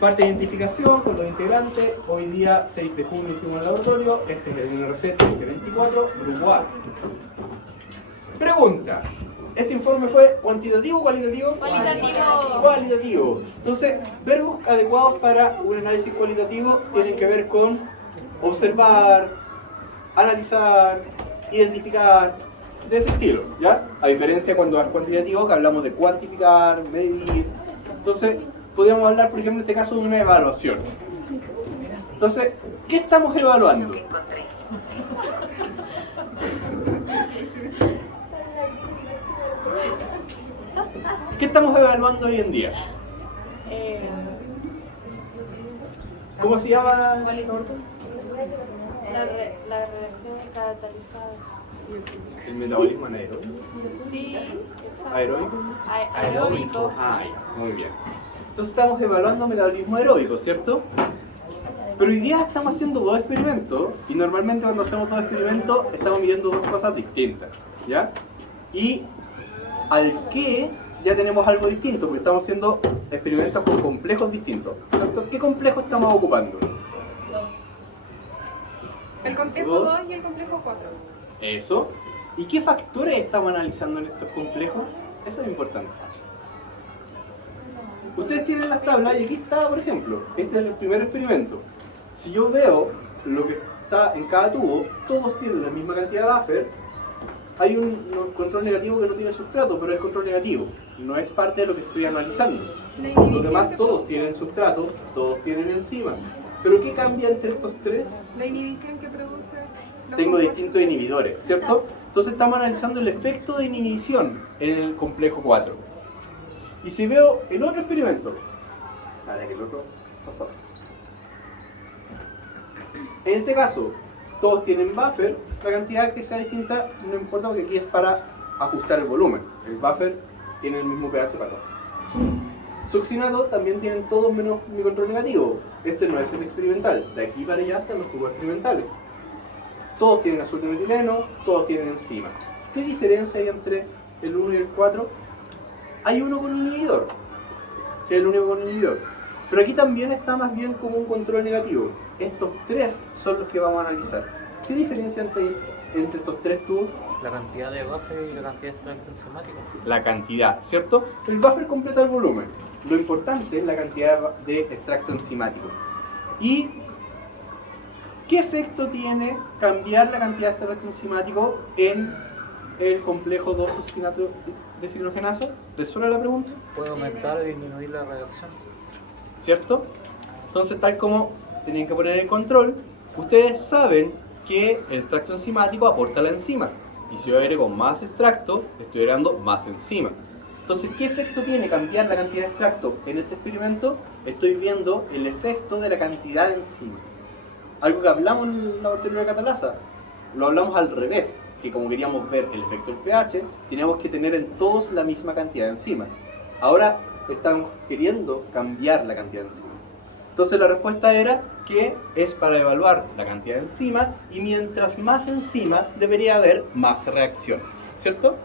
Parte de identificación con los integrantes. Hoy día 6 de junio hicimos el laboratorio. Este es el NRC 1324, grupo A. Pregunta. ¿Este informe fue cuantitativo o cualitativo? Cualitativo. Cualitativo. Entonces, verbos adecuados para un análisis cualitativo tienen que ver con observar, analizar, identificar, de ese estilo, ¿ya? A diferencia cuando es cuantitativo, que hablamos de cuantificar, medir. Entonces, podríamos hablar, por ejemplo, en este caso, de una evaluación. Entonces, ¿qué estamos evaluando? ¿Qué estamos evaluando hoy en día? ¿Cómo se llama? La reacción catalizada. El metabolismo anaeróbico. Sí, exacto. ¿Aeróbico? Aeróbico. Ah, ya, muy bien. Entonces estamos evaluando metabolismo aeróbico, ¿cierto? Pero hoy día estamos haciendo dos experimentos y normalmente cuando hacemos dos experimentos estamos midiendo dos cosas distintas, ¿ya? Y al que ya tenemos algo distinto porque estamos haciendo experimentos con complejos distintos, ¿cierto? ¿Qué complejo estamos ocupando? El complejo 2 y el complejo 4. Eso. ¿Y qué factores estamos analizando en estos complejos? Eso es importante. Ustedes tienen las tablas y aquí está, por ejemplo, este es el primer experimento. Si yo veo lo que está en cada tubo, todos tienen la misma cantidad de buffer. Hay un control negativo que no tiene sustrato, pero es control negativo. No es parte de lo que estoy analizando. Los demás todos tienen sustrato, todos tienen enzima. ¿Pero qué cambia entre estos tres? La inhibición que produce. los Tengo compuestos. distintos inhibidores, ¿cierto? Entonces estamos analizando el efecto de inhibición en el complejo 4. Y si veo el otro experimento, que el otro pasó. En este caso, todos tienen buffer, la cantidad que sea distinta no importa porque aquí es para ajustar el volumen. El buffer tiene el mismo pH para todos. Succinato también tienen todos menos mi control negativo. Este no es el experimental. De aquí para allá están los tubos experimentales. Todos tienen azul de metileno, todos tienen enzima. ¿Qué diferencia hay entre el 1 y el 4? Hay uno con inhibidor, que es el único con inhibidor. Pero aquí también está más bien como un control negativo. Estos tres son los que vamos a analizar. ¿Qué diferencia entre estos tres tubos? La cantidad de buffer y la cantidad de extracto enzimático. La cantidad, ¿cierto? El buffer completa el volumen. Lo importante es la cantidad de extracto enzimático. ¿Y qué efecto tiene cambiar la cantidad de extracto enzimático en el complejo 2 succinato deshidrogenasa? ¿Les suena la pregunta? Puede aumentar o disminuir la reacción. ¿Cierto? Entonces, tal como tenían que poner el control, ustedes saben que el extracto enzimático aporta la enzima. Y si yo agrego más extracto, estoy agregando más enzima. Entonces, ¿qué efecto tiene cambiar la cantidad de extracto en este experimento? Estoy viendo el efecto de la cantidad de enzima. Algo que hablamos en el laboratorio de catalasa, lo hablamos al revés, que como queríamos ver el efecto del pH, teníamos que tener en todos la misma cantidad de enzima. Ahora estamos queriendo cambiar la cantidad de enzima. Entonces la respuesta era que es para evaluar la cantidad de enzima y mientras más enzima debería haber más reacción, ¿cierto?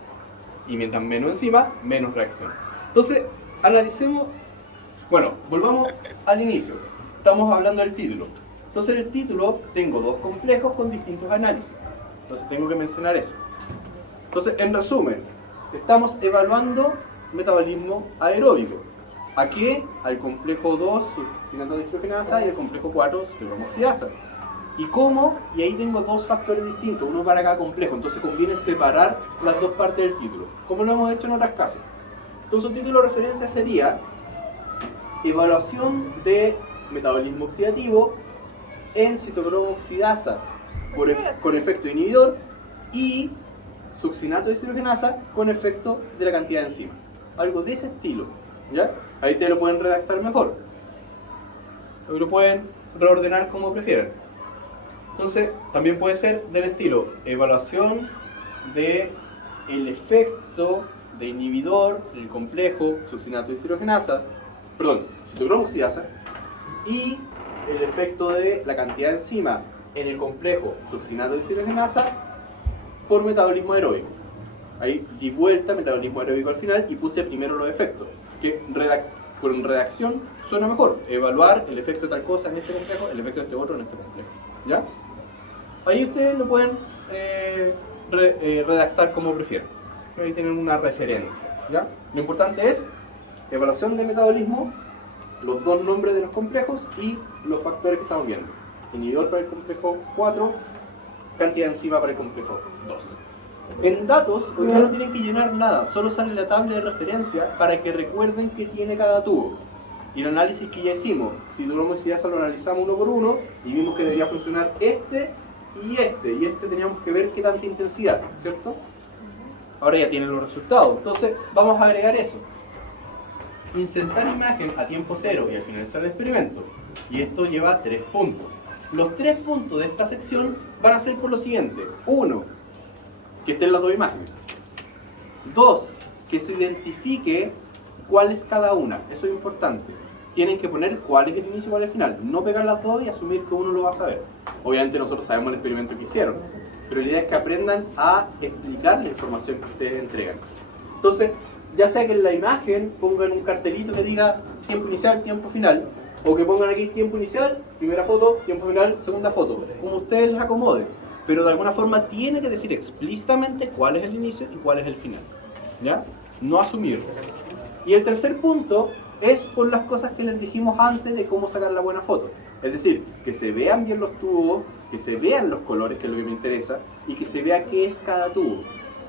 Y mientras menos enzima, menos reacción. Entonces, analicemos, bueno, volvamos al inicio. Estamos hablando del título. Entonces en el título tengo dos complejos con distintos análisis. Entonces tengo que mencionar eso. Entonces, en resumen, estamos evaluando metabolismo aeróbico. ¿A qué? Al complejo 2, succinato deshidrogenasa, y el complejo 4, ciclohexoxidasa. ¿Y cómo? Y ahí tengo dos factores distintos, uno para cada complejo. Entonces conviene separar las dos partes del título, como lo hemos hecho en otras casos. Entonces un título de referencia sería evaluación de metabolismo oxidativo en citocromo-oxidasa con efecto inhibidor y succinato deshidrogenasa con efecto de la cantidad de enzima. Algo de ese estilo, ¿ya? Ahí te lo pueden redactar mejor. O lo pueden reordenar como prefieran. Entonces, también puede ser del estilo evaluación de el efecto de inhibidor en el complejo succinato deshidrogenasa, perdón, citocromo-oxidasa, y el efecto de la cantidad de enzima en el complejo succinato deshidrogenasa por metabolismo aeróbico. Ahí di vuelta metabolismo aeróbico al final y puse primero los efectos, que con redacción suena mejor. Evaluar el efecto de tal cosa en este complejo, el efecto de este otro en este complejo. ¿Ya? Ahí ustedes lo pueden redactar como prefieran. Ahí tienen una referencia. ¿Ya? Lo importante es evaluación de metabolismo, los dos nombres de los complejos y los factores que estamos viendo. Inhibidor para el complejo 4, cantidad de enzima para el complejo 2. En datos, hoy día no tienen que llenar nada, solo sale la tabla de referencia para que recuerden qué tiene cada tubo. Y el análisis que ya hicimos, si duramos ya lo analizamos uno por uno y vimos que debería funcionar este, y este teníamos que ver qué tanta intensidad, ¿cierto? Ahora ya tienen los resultados, entonces vamos a agregar eso. Insertar imagen a tiempo cero y al finalizar el experimento. Y esto lleva 3 puntos. Los 3 puntos de esta sección van a ser por lo siguiente. 1, que estén las dos imágenes. 2, que se identifique cuál es cada una. Eso es importante. Tienen que poner cuál es el inicio y cuál es el final. No pegar las dos y asumir que uno lo va a saber. Obviamente nosotros sabemos el experimento que hicieron, pero la idea es que aprendan a explicar la información que ustedes entregan. Entonces, ya sea que en la imagen pongan un cartelito que diga tiempo inicial, tiempo final, o que pongan aquí tiempo inicial, primera foto, tiempo final, segunda foto, como ustedes les acomoden, pero de alguna forma tiene que decir explícitamente cuál es el inicio y cuál es el final, ¿ya? No asumirlo. Y el tercer punto es por las cosas que les dijimos antes de cómo sacar la buena foto, es decir, que se vean bien los tubos, que se vean los colores, que es lo que me interesa, y que se vea qué es cada tubo.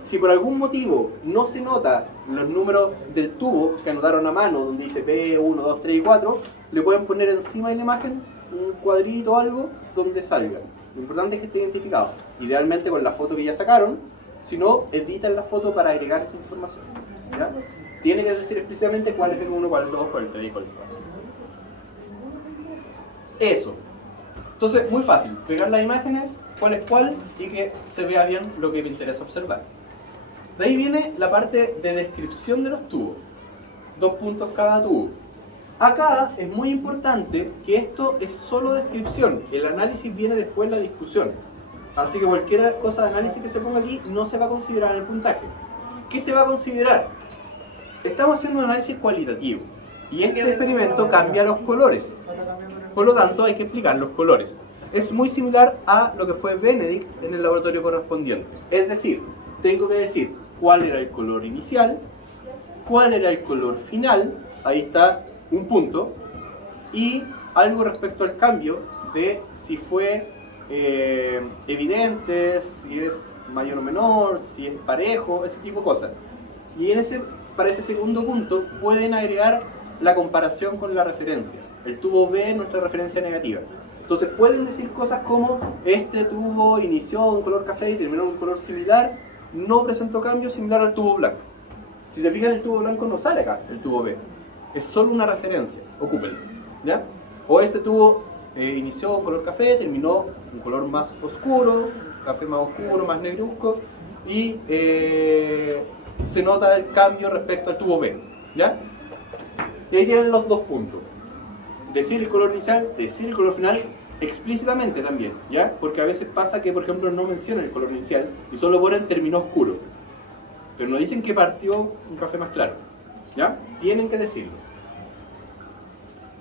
Si por algún motivo no se nota los números del tubo que anotaron a mano, donde dice P1, 2, 3 y 4, le pueden poner encima de la imagen un cuadrito o algo donde salga. Lo importante es que esté identificado. Idealmente con la foto que ya sacaron, si no, editan la foto para agregar esa información. ¿Ya? Tiene que decir explícitamente cuál es el 1, cuál es el 2, cuál es el 3 y cuál es el 4. Eso. Entonces, muy fácil. Pegar las imágenes, cuál es cuál, y que se vea bien lo que me interesa observar. De ahí viene la parte de descripción de los tubos. 2 puntos cada tubo. Acá es muy importante que esto es solo descripción. El análisis viene después de la discusión. Así que cualquier cosa de análisis que se ponga aquí no se va a considerar en el puntaje. ¿Qué se va a considerar? Estamos haciendo un análisis cualitativo. Y este experimento cambia los colores. Por lo tanto, hay que explicar los colores. Es muy similar a lo que fue Benedict en el laboratorio correspondiente. Es decir, tengo que decir cuál era el color inicial, cuál era el color final, ahí está un punto, y algo respecto al cambio de si fue evidente, si es mayor o menor, si es parejo, ese tipo de cosas. Y para ese segundo punto pueden agregar la comparación con la referencia. El tubo B es nuestra referencia negativa. Entonces pueden decir cosas como este tubo inició un color café y terminó en un color similar, no presentó cambio similar al tubo blanco. Si se fijan, el tubo blanco no sale acá, el tubo B. Es solo una referencia, ocúpenlo, ¿ya? O este tubo inició un color café, terminó un color más oscuro, café más oscuro, más negruzco, y se nota el cambio respecto al tubo B, ¿ya? Y ahí tienen los 2 puntos. Decir el color inicial, decir el color final, explícitamente también, ¿ya? Porque a veces pasa que, por ejemplo, no mencionan el color inicial y solo ponen terminó oscuro. Pero no dicen que partió un café más claro, ¿ya? Tienen que decirlo.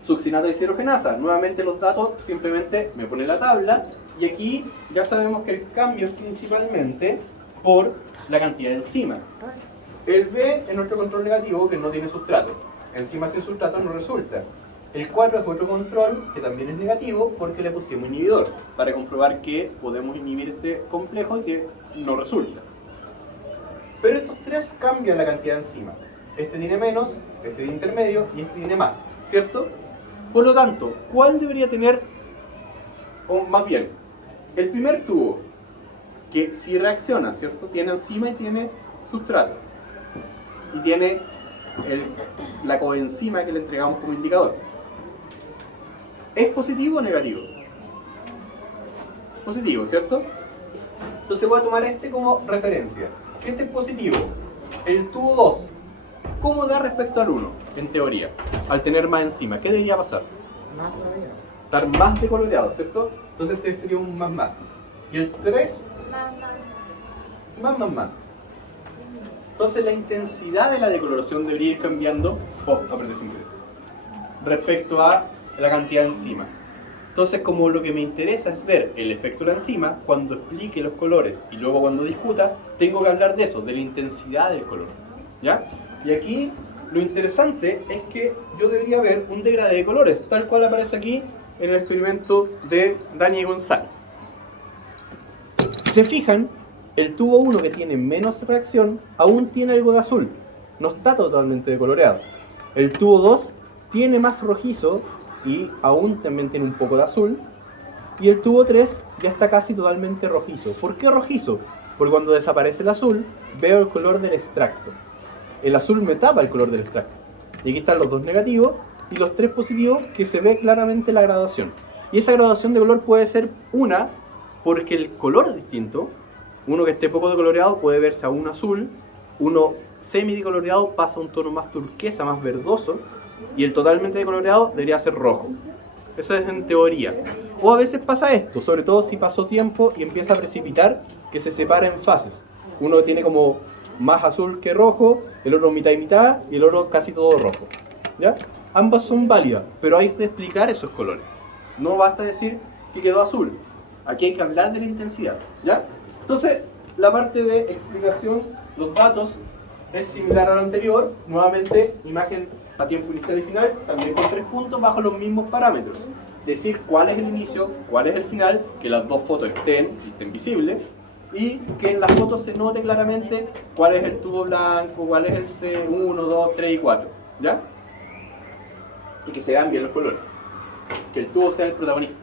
Succinato de deshidrogenasa, nuevamente los datos, simplemente me pone la tabla y aquí ya sabemos que el cambio es principalmente por la cantidad de enzima. El B es nuestro control negativo que no tiene sustrato. Enzima sin sustrato no resulta. El 4 es otro control que también es negativo porque le pusimos inhibidor para comprobar que podemos inhibir este complejo y que no resulta. Pero estos 3 cambian la cantidad de enzima. Este tiene menos, este tiene intermedio y este tiene más, ¿cierto? Por lo tanto, ¿cuál debería tener, o más bien, el primer tubo, que si reacciona, ¿cierto? Tiene enzima y tiene sustrato. Y tiene la coenzima que le entregamos como indicador. ¿Es positivo o negativo? Positivo, ¿cierto? Entonces voy a tomar este como referencia. Si este es positivo, el tubo 2, ¿cómo da respecto al 1? En teoría, al tener más enzima, ¿qué debería pasar? Más todavía. Estar más decoloreado, ¿cierto? Entonces este sería un más. Y el 3, más. Entonces la intensidad de la decoloración debería ir cambiando. Oh, apreté sin querer. respecto a la cantidad de enzima. Entonces, como lo que me interesa es ver el efecto de la enzima, cuando explique los colores y luego cuando discuta, tengo que hablar de eso, de la intensidad del color, ¿ya? Y aquí lo interesante es que yo debería ver un degradé de colores, tal cual aparece aquí en el experimento de Dani González. Si se fijan, el tubo 1 que tiene menos reacción aún tiene algo de azul, no está totalmente decoloreado. El tubo 2 tiene más rojizo y aún también tiene un poco de azul. Y el tubo 3 ya está casi totalmente rojizo. ¿Por qué rojizo? Porque cuando desaparece el azul, veo el color del extracto. El azul me tapa el color del extracto. Y aquí están los 2 negativos y los 3 positivos, que se ve claramente la graduación. Y esa graduación de color puede ser una, porque el color es distinto. Uno que esté poco decoloreado puede verse a un azul. Uno semi-decoloreado pasa a un tono más turquesa, más verdoso. Y el totalmente decoloreado debería ser rojo. Eso es en teoría. O a veces pasa esto, sobre todo si pasó tiempo y empieza a precipitar, que se separa en fases. Uno tiene como más azul que rojo, el otro mitad y mitad, y el otro casi todo rojo, ¿ya? Ambas son válidas, pero hay que explicar esos colores. No basta decir que quedó azul. Aquí hay que hablar de la intensidad, ¿ya? Entonces, la parte de explicación, los datos, es similar a lo anterior. Nuevamente, imagen a tiempo inicial y final, también con 3 puntos bajo los mismos parámetros. Decir cuál es el inicio, cuál es el final, que las 2 fotos estén visibles, y que en las fotos se note claramente cuál es el tubo blanco, cuál es el C1, 2, 3 y 4, ¿ya? Y que se vean bien los colores. Que el tubo sea el protagonista.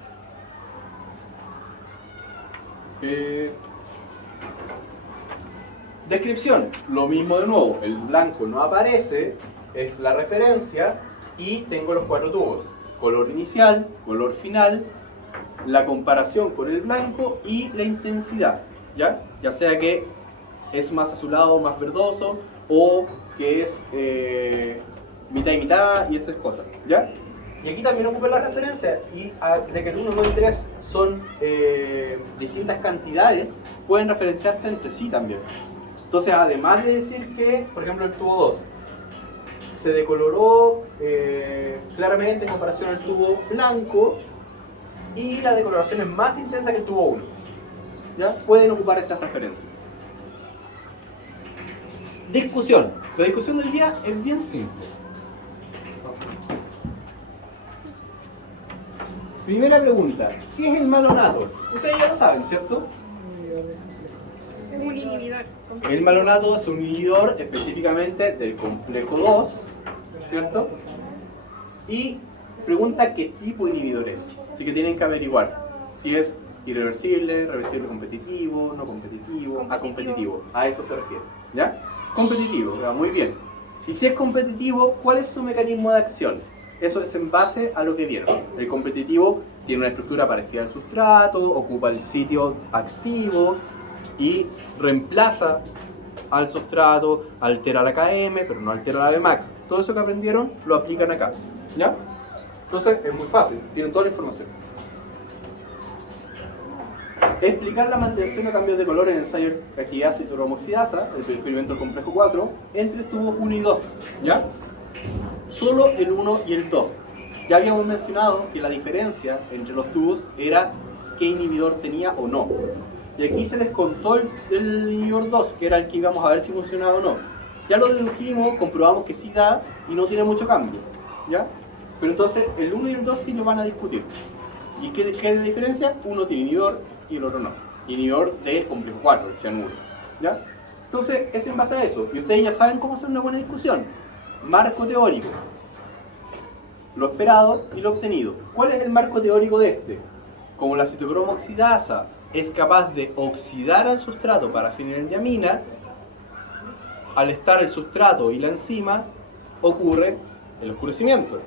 Descripción, lo mismo de nuevo, el blanco no aparece, es la referencia, y tengo los 4 tubos: color inicial, color final, la comparación con el blanco y la intensidad, ¿ya? Ya sea que es más azulado, más verdoso, o que es mitad y mitad y esas cosas, ¿ya? Y aquí también ocupé la referencia, y de que el 1, 2 y 3 son distintas cantidades, pueden referenciarse entre sí también. Entonces, además de decir que, por ejemplo, el tubo 2 se decoloró claramente en comparación al tubo blanco, y la decoloración es más intensa que el tubo 1, ¿ya? Pueden ocupar esas referencias. Discusión. La discusión del día es bien simple. Primera pregunta: ¿qué es el malonato? Ustedes ya lo saben, ¿cierto? Es un inhibidor. El malonato es un inhibidor específicamente del complejo 2, ¿cierto? Y pregunta qué tipo de inhibidor es. Así que tienen que averiguar si es irreversible, reversible competitivo, no competitivo, acompetitivo. A eso se refiere, ¿ya? Competitivo, ya, muy bien. Y si es competitivo, ¿cuál es su mecanismo de acción? Eso es en base a lo que vieron. El competitivo tiene una estructura parecida al sustrato, ocupa el sitio activo y reemplaza al sustrato, altera la KM, pero no altera la Vmax. Todo eso que aprendieron lo aplican acá, ¿ya? Entonces es muy fácil, tienen toda la información. Explicar la mantención a cambios de color en el ensayo de actividad citromoxidasa, el experimento del complejo 4, entre tubos 1 y 2, ¿ya? Solo el 1 y el 2. Ya habíamos mencionado que la diferencia entre los tubos era qué inhibidor tenía o no. Y aquí se les contó el inhibidor 2, que era el que íbamos a ver si funcionaba o no. Ya lo dedujimos, comprobamos que sí da y no tiene mucho cambio, ¿ya? Pero entonces el 1 y el 2 sí lo van a discutir. ¿Y qué es la diferencia? Uno tiene inhibidor y el otro no. Inhibidor de complejo 4, el cianuro, ¿ya? Entonces es en base a eso. Y ustedes ya saben cómo hacer una buena discusión. Marco teórico: lo esperado y lo obtenido. ¿Cuál es el marco teórico de este? Como la citocromo oxidasa es capaz de oxidar al sustrato para generar diamina, al estar el sustrato y la enzima, ocurre el oscurecimiento.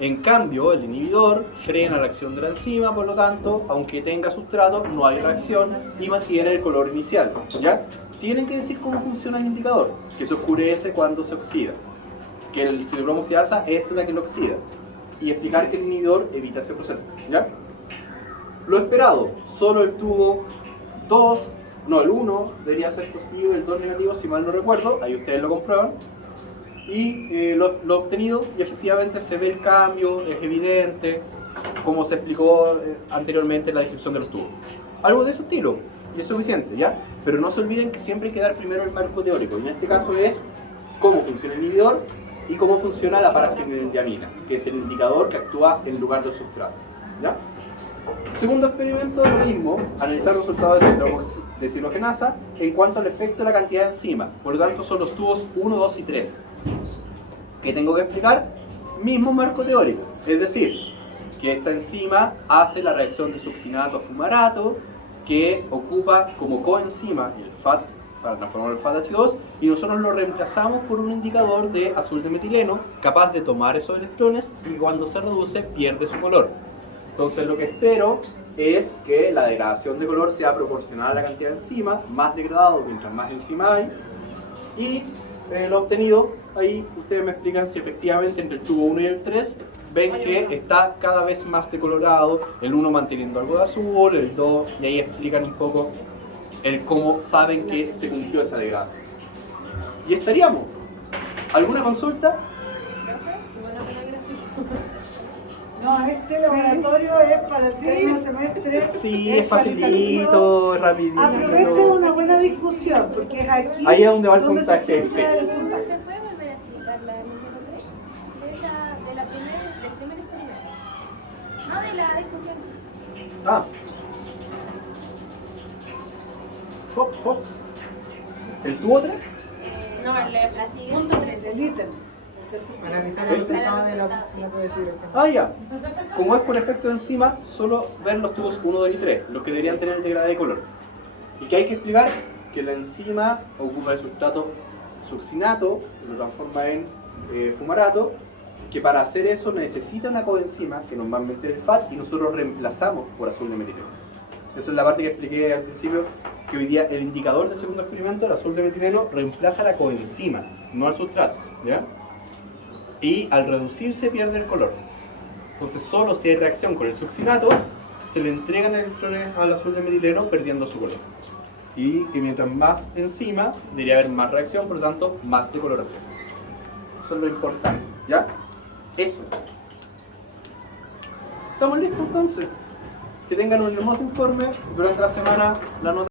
En cambio, el inhibidor frena la acción de la enzima, por lo tanto, aunque tenga sustrato, no hay reacción y mantiene el color inicial, ¿ya? Tienen que decir cómo funciona el indicador, que se oscurece cuando se oxida, que el citocromo oxidasa es la que lo oxida, y explicar que el inhibidor evita ese proceso, ¿ya? Lo esperado: solo el tubo 2, no, el 1 debería ser positivo y el 2 negativo, si mal no recuerdo, ahí ustedes lo comprueban. y lo obtenido, y efectivamente se ve el cambio, es evidente, como se explicó anteriormente en la descripción de los tubos. Algo de ese estilo, y es suficiente, ¿ya? Pero no se olviden que siempre hay que dar primero el marco teórico, y en este caso es cómo funciona el inhibidor y cómo funciona la parafenildiamina, que es el indicador que actúa en lugar del sustrato, ¿ya? Segundo experimento, lo mismo, analizar resultados de deshidrogenasa en cuanto al efecto de la cantidad de enzima. Por lo tanto, son los tubos 1, 2 y 3. ¿Qué tengo que explicar? Mismo marco teórico, es decir, que esta enzima hace la reacción de succinato a fumarato, que ocupa como coenzima el FAT para transformar el FAT-H2, y nosotros lo reemplazamos por un indicador de azul de metileno capaz de tomar esos electrones y cuando se reduce pierde su color. Entonces lo que espero es que la degradación de color sea proporcional a la cantidad de enzima, más degradado mientras más enzima hay, y lo obtenido, ahí ustedes me explican si efectivamente entre el tubo 1 y el 3 ven que está cada vez más decolorado, el 1 manteniendo algo de azul, el 2, y ahí explican un poco el cómo saben que se cumplió esa degradación. Y estaríamos. ¿Alguna consulta? No, este laboratorio es para el segundo semestre. Sí, es facilito, es rapidito. Aprovechen una buena discusión, porque es aquí. Ahí es donde va el se puntaje, centra sí. el puntaje. ¿Se puede volver a explicar la número 3? Del primer experimento. No de la discusión. Ah. Hop, hop. ¿El tubo 3? No, la siguiente. Punto 3 del ítem. Analizar el resultado de la succinato de deshidrogenasa. Ah, ya. Como es por efecto de enzima, solo ver los tubos 1, 2 y 3, los que deberían tener el degradé de color. Y que hay que explicar que la enzima ocupa el sustrato succinato, lo transforma en fumarato, que para hacer eso necesita una coenzima, que normalmente es el FAT, y nosotros reemplazamos por azul de metileno. Esa es la parte que expliqué al principio, que hoy día el indicador del segundo experimento, el azul de metileno, reemplaza la coenzima, no al sustrato, ¿ya? Y al reducirse pierde el color. Entonces solo si hay reacción con el succinato se le entregan electrones al azul de metileno perdiendo su color. Y que mientras más enzima debería haber más reacción, por lo tanto más decoloración. Eso es lo importante, ¿ya? Eso. ¿Estamos listos entonces? Que tengan un hermoso informe durante la semana. La nota